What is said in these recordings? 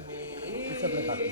इससे अपने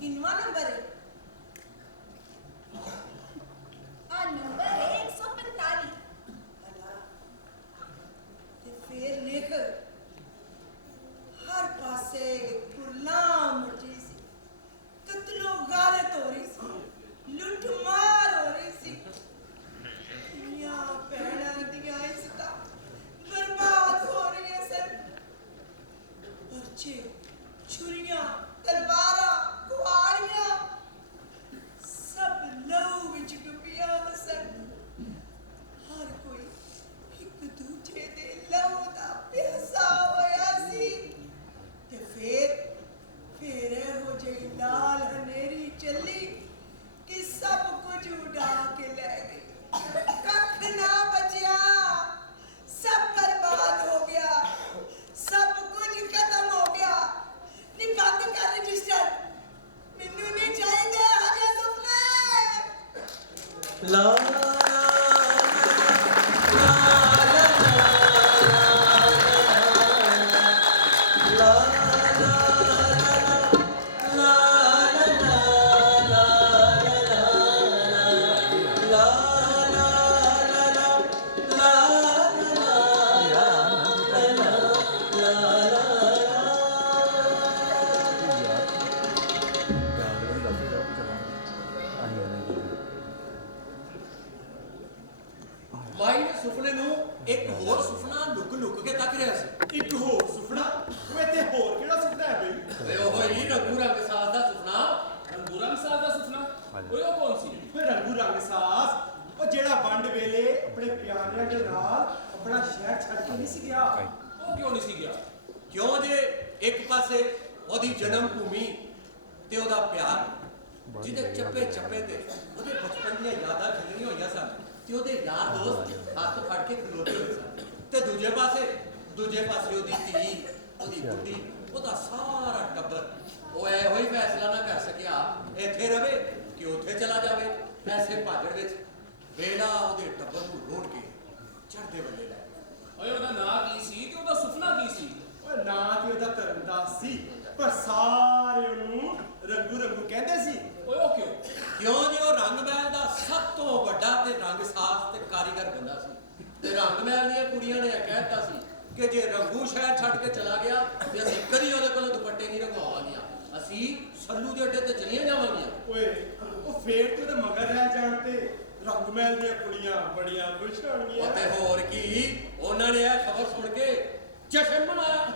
किनवा नंबर है? नंबर है 145। ते फिर लिख हर पासे फुल्ला मची सी, कतलो गालत हो रही सी, लुट मार हो रही सी। दुनिया भैणां दियां इज्जतां बर्बाद हो रही सन। पर्चे, छुरियां, तलवारां, कुहाड़ियां सब लहू विच डुबिया सन। हर कोई एक दूजे दे लहू दा प्यासा होया सी। ते फिर एहो जेही लाल हनेरी चली कि सब कुछ उड़ा के ले गई। कख ना बचिया, सब बर्बाद हो गया, सब कुछ खत्म हो गया। नी बंद कर रजिस्टर, मैनू नहीं चाहिए हजे सुपने। ला ਮਾਈ ਨੇ ਸੁਪਨੇ ਨੂੰ ਇੱਕ ਹੋਰ ਸੁਪਨਾ ਲੁਕ ਕੇ ਤੱਕ ਰਿਹਾ ਸੀ। ਇੱਕ ਹੋਰ ਸੁਪਨਾ? ਓਏ ਤੇ ਹੋਰ ਕਿਹੜਾ ਸੁਪਨਾ ਹੈ ਬਈ? ਓਏ ਉਹ ਹੀ ਰੰਗੂ ਰੰਗ ਸਾਜ਼ ਦਾ ਸੁਪਨਾ। ਰੰਗੂ ਰੰਗ ਸਾਜ਼ ਦਾ ਸੁਪਨਾ? ਓਏ ਉਹ ਕੌਣ ਸੀ? ਓਏ ਰੰਗੂ ਰੰਗ ਸਾਸ, ਉਹ ਜਿਹੜਾ ਵੰਡ ਵੇਲੇ ਆਪਣੇ ਪਿਆਰਿਆਂ ਦੇ ਨਾਲ ਆਪਣਾ ਸ਼ਹਿਰ ਛੱਡ ਕੇ ਨਹੀਂ ਸੀ ਗਿਆ। ਉਹ ਕਿਉਂ ਨਹੀਂ ਸੀ ਗਿਆ? ਕਿਉਂ ਜੇ ਇੱਕ ਪਾਸੇ ਉਹਦੀ ਜਨਮ ਭੂਮੀ ਤੇ ਉਹਦਾ ਪਿਆਰ, ਜਿਹਦੇ ਚੱਪੇ ਚੱਪੇ ਤੇ ਉਹਦੇ ਬਚਪਨ ਦੀਆਂ ਯਾਦਾਂ ਖਿਲਰੀਆਂ ਹੋਈਆਂ ਸਨ, ਤੇ ਉਹਦੇ ਯਾਰ ਦੋਸਤ ਹੱਥ ਫੜ ਕੇ ਖਲੋਤੇ ਹੋਏ ਸਨ, ਤੇ ਦੂਜੇ ਪਾਸੇ ਉਹਦੀ ਧੀ, ਉਹਦੀ ਬੁੱਢੀ, ਉਹਦਾ ਸਾਰਾ ਟੱਬਰ। ਉਹ ਇਹੋ ਹੀ ਫੈਸਲਾ ਨਾ ਕਰ ਸਕਿਆ ਇੱਥੇ ਰਵੇ ਕਿ ਉੱਥੇ ਚਲਾ ਜਾਵੇ। ਐਸੇ ਭਾਜੜ ਵਿੱਚ ਵੇਲਾ ਉਹਦੇ ਟੱਬਰ ਨੂੰ ਰੋੜ ਕੇ ਚੜ੍ਹਦੇ ਵੱਲੇ ਲੈ ਗਿਆ। ਓਏ ਉਹਦਾ ਨਾਂ ਕੀ ਸੀ ਤੇ ਉਹਦਾ ਸੁਪਨਾ ਕੀ ਸੀ? ਓਏ ਨਾਂ ਤੇ ਉਹਦਾ ਧਰਮਦਾਸ ਸੀ, ਪਰ ਸਾਰੇ ਉਹਨੂੰ ਰੰਗੂ ਰੰਗੂ ਕਹਿੰਦੇ ਸੀ। ਓਏ ਉਹ ਕਿਉਂ? ਕਿਉਂ ਜੇ ਉਹ ਰੰਗ ਮਹਿਲ ਦਾ ਸਭ ਤੋਂ ਵੱਡਾ ਤੇ ਰੰਗਸਾਜ਼ ਤੇ ਕਾਰੀਗਰ ਬੰਦਾ ਸੀ, ਤੇ ਰੰਗ ਮਹਿਲ ਦੀਆਂ ਕੁੜੀਆਂ ਨੇ ਇਹ ਕਹਿਤਾ ਸੀ ਕਿ ਜੇ ਰੰਗੂ ਸ਼ਹਿਰ ਛੱਡ ਕੇ ਚਲਾ ਗਿਆ ਤੇ ਅਸੀਂ ਕਦੀ ਉਹਦੇ ਕੋਲੋਂ ਦੁਪੱਟੇ ਨਹੀਂ ਰੰਗਵਾਵਾਂਗੀਆਂ, ਅਸੀਂ ਸੱਲੂ ਦੇ ਅੱਡੇ ਤੇ ਚਲੀਆਂ ਜਾਵਾਂਗੀਆਂ। ਓਏ ਉਹ ਫੇਰ ਤੇ ਉਹਦੇ ਮਗਰ ਰਹਿ ਜਾਣ ਤੇ ਰੰਗ ਮਹਿਲ ਦੀਆਂ ਕੁੜੀਆਂ ਬੜੀਆਂ ਖੁਸ਼ ਹੋਣਗੀਆਂ। ਤੇ ਹੋਰ ਕੀ, ਉਹਨਾਂ ਨੇ ਇਹ ਖਬਰ ਸੁਣ ਕੇ ਜਸ਼ਨ ਮਨਾਇਆ।